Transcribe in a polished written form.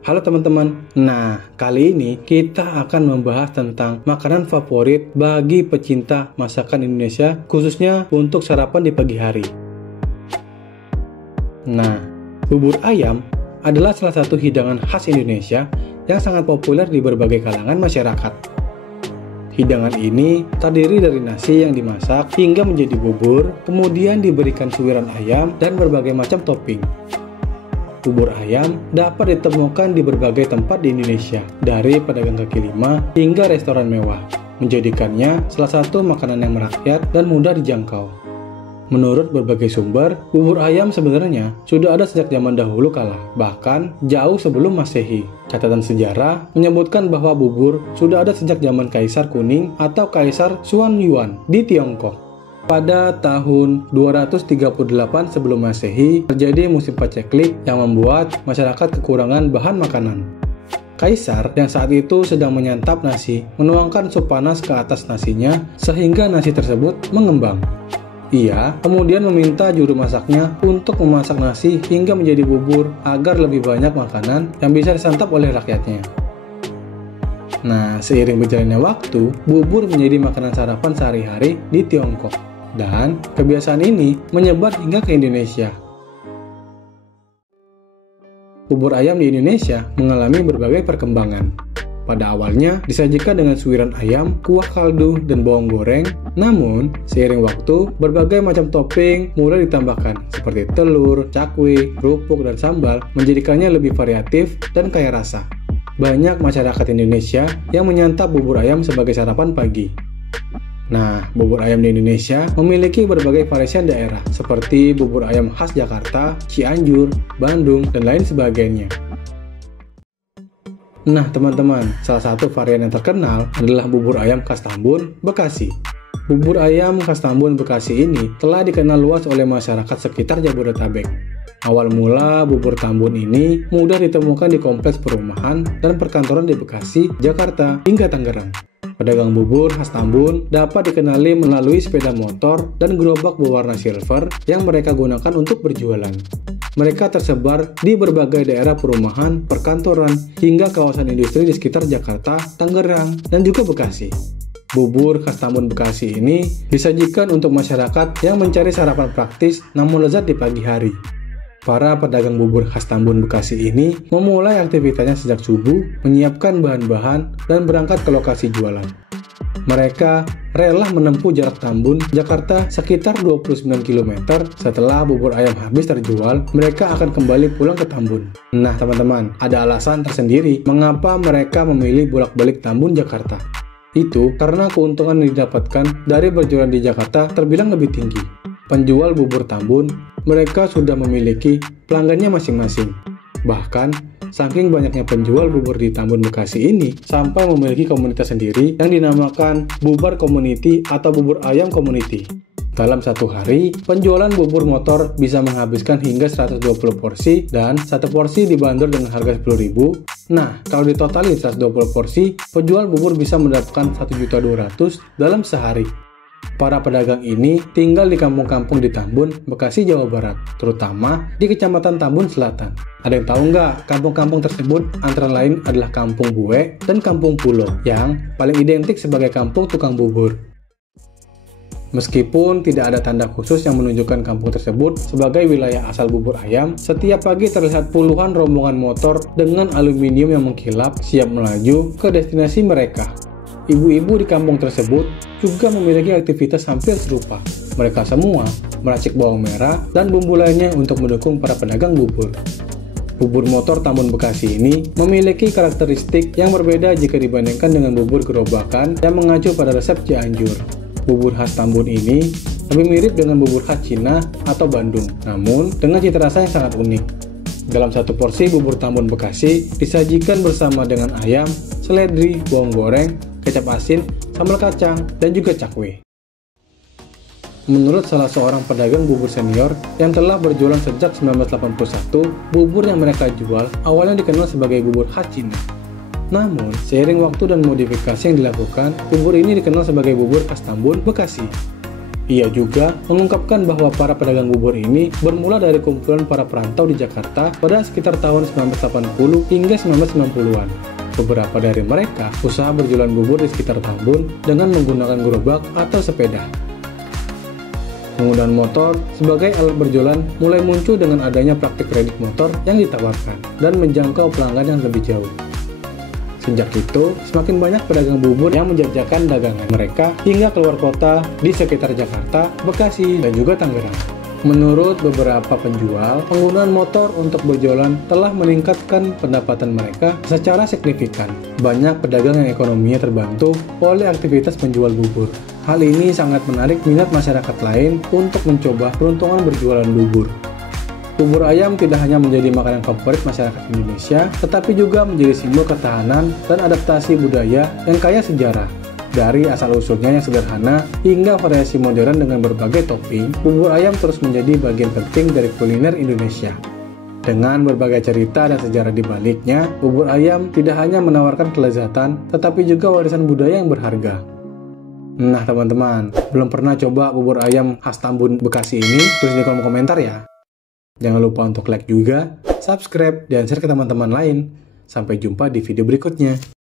Halo teman-teman, nah kali ini kita akan membahas tentang makanan favorit bagi pecinta masakan Indonesia, khususnya untuk sarapan di pagi hari. Nah, bubur ayam adalah salah satu hidangan khas Indonesia yang sangat populer di berbagai kalangan masyarakat. Hidangan ini terdiri dari nasi yang dimasak hingga menjadi bubur, kemudian diberikan suiran ayam dan berbagai macam topping. Bubur ayam dapat ditemukan di berbagai tempat di Indonesia, dari pedagang kaki lima hingga restoran mewah, menjadikannya salah satu makanan yang merakyat dan mudah dijangkau. Menurut berbagai sumber, bubur ayam sebenarnya sudah ada sejak zaman dahulu kala, bahkan jauh sebelum Masehi. Catatan sejarah menyebutkan bahwa bubur sudah ada sejak zaman Kaisar Kuning atau Kaisar Xuanyuan di Tiongkok. Pada tahun 238 sebelum Masehi, terjadi musim paceklik yang membuat masyarakat kekurangan bahan makanan. Kaisar yang saat itu sedang menyantap nasi, menuangkan sup panas ke atas nasinya sehingga nasi tersebut mengembang. Ia kemudian meminta juru masaknya untuk memasak nasi hingga menjadi bubur agar lebih banyak makanan yang bisa disantap oleh rakyatnya. Nah, seiring berjalannya waktu, bubur menjadi makanan sarapan sehari-hari di Tiongkok. Dan kebiasaan ini menyebar hingga ke Indonesia. Bubur ayam di Indonesia mengalami berbagai perkembangan. Pada awalnya disajikan dengan suiran ayam, kuah kaldu, dan bawang goreng. Namun, seiring waktu, berbagai macam topping mulai ditambahkan seperti telur, cakwe, kerupuk, dan sambal, menjadikannya lebih variatif dan kaya rasa. Banyak masyarakat Indonesia yang menyantap bubur ayam sebagai sarapan pagi. Nah, bubur ayam di Indonesia memiliki berbagai variasian daerah, seperti bubur ayam khas Jakarta, Cianjur, Bandung, dan lain sebagainya. Nah, teman-teman, salah satu varian yang terkenal adalah bubur ayam khas Tambun, Bekasi. Bubur ayam khas Tambun, Bekasi ini telah dikenal luas oleh masyarakat sekitar Jabodetabek. Awal mula bubur Tambun ini mudah ditemukan di kompleks perumahan dan perkantoran di Bekasi, Jakarta, hingga Tangerang. Pedagang bubur khas Tambun dapat dikenali melalui sepeda motor dan gerobak berwarna silver yang mereka gunakan untuk berjualan. Mereka tersebar di berbagai daerah perumahan, perkantoran, hingga kawasan industri di sekitar Jakarta, Tangerang, dan juga Bekasi. Bubur khas Tambun Bekasi ini disajikan untuk masyarakat yang mencari sarapan praktis namun lezat di pagi hari. Para pedagang bubur khas Tambun Bekasi ini memulai aktivitasnya sejak subuh, menyiapkan bahan-bahan, dan berangkat ke lokasi jualan. Mereka rela menempuh jarak Tambun, Jakarta sekitar 29 km. Setelah bubur ayam habis terjual, mereka akan kembali pulang ke Tambun. Nah teman-teman, ada alasan tersendiri mengapa mereka memilih bolak-balik Tambun, Jakarta. Itu karena keuntungan yang didapatkan dari berjualan di Jakarta terbilang lebih tinggi. Penjual bubur Tambun, mereka sudah memiliki pelanggannya masing-masing. Bahkan, saking banyaknya penjual bubur di Tambun Bekasi ini, sampai memiliki komunitas sendiri yang dinamakan Bubar Community atau Bubur Ayam Community. Dalam satu hari, penjualan bubur motor bisa menghabiskan hingga 120 porsi dan satu porsi dibanderol dengan harga 10.000. Nah, kalau ditotali 120 porsi, penjual bubur bisa mendapatkan 1.200.000 dalam sehari. Para pedagang ini tinggal di kampung-kampung di Tambun, Bekasi, Jawa Barat, terutama di Kecamatan Tambun Selatan. Ada yang tahu nggak kampung-kampung tersebut? Antara lain adalah Kampung Bue dan Kampung Pulo, yang paling identik sebagai kampung tukang bubur. Meskipun tidak ada tanda khusus yang menunjukkan kampung tersebut sebagai wilayah asal bubur ayam, setiap pagi terlihat puluhan rombongan motor dengan aluminium yang mengkilap siap melaju ke destinasi mereka. Ibu-ibu di kampung tersebut juga memiliki aktivitas hampir serupa. Mereka semua meracik bawang merah dan bumbu lainnya untuk mendukung para pedagang bubur. Bubur motor Tambun Bekasi ini memiliki karakteristik yang berbeda jika dibandingkan dengan bubur gerobakan yang mengacu pada resep Cianjur. Bubur khas Tambun ini lebih mirip dengan bubur khas Cina atau Bandung, namun dengan cita rasa yang sangat unik. Dalam satu porsi bubur Tambun Bekasi disajikan bersama dengan ayam, seledri, bawang goreng, kecap asin, sambal kacang, dan juga cakwe. Menurut salah seorang pedagang bubur senior yang telah berjualan sejak 1981, bubur yang mereka jual awalnya dikenal sebagai bubur khas Cina. Namun, seiring waktu dan modifikasi yang dilakukan, bubur ini dikenal sebagai bubur khas Tambun Bekasi. Ia juga mengungkapkan bahwa para pedagang bubur ini bermula dari kumpulan para perantau di Jakarta pada sekitar tahun 1980 hingga 1990-an. Beberapa dari mereka usaha berjualan bubur di sekitar Tambun dengan menggunakan gerobak atau sepeda. Penggunaan motor sebagai alat berjualan mulai muncul dengan adanya praktik kredit motor yang ditawarkan dan menjangkau pelanggan yang lebih jauh. Sejak itu, semakin banyak pedagang bubur yang menjajakan dagangan mereka hingga keluar kota di sekitar Jakarta, Bekasi, dan juga Tangerang. Menurut beberapa penjual, penggunaan motor untuk berjualan telah meningkatkan pendapatan mereka secara signifikan. Banyak pedagang yang ekonominya terbantu oleh aktivitas penjual bubur. Hal ini sangat menarik minat masyarakat lain untuk mencoba peruntungan berjualan bubur. Bubur ayam tidak hanya menjadi makanan favorit masyarakat Indonesia, tetapi juga menjadi simbol ketahanan dan adaptasi budaya yang kaya sejarah. Dari asal-usulnya yang sederhana hingga variasi modern dengan berbagai topping, bubur ayam terus menjadi bagian penting dari kuliner Indonesia. Dengan berbagai cerita dan sejarah di baliknya, bubur ayam tidak hanya menawarkan kelezatan, tetapi juga warisan budaya yang berharga. Nah teman-teman, belum pernah coba bubur ayam khas Tambun Bekasi ini? Tulis di kolom komentar ya. Jangan lupa untuk like juga, subscribe, dan share ke teman-teman lain. Sampai jumpa di video berikutnya.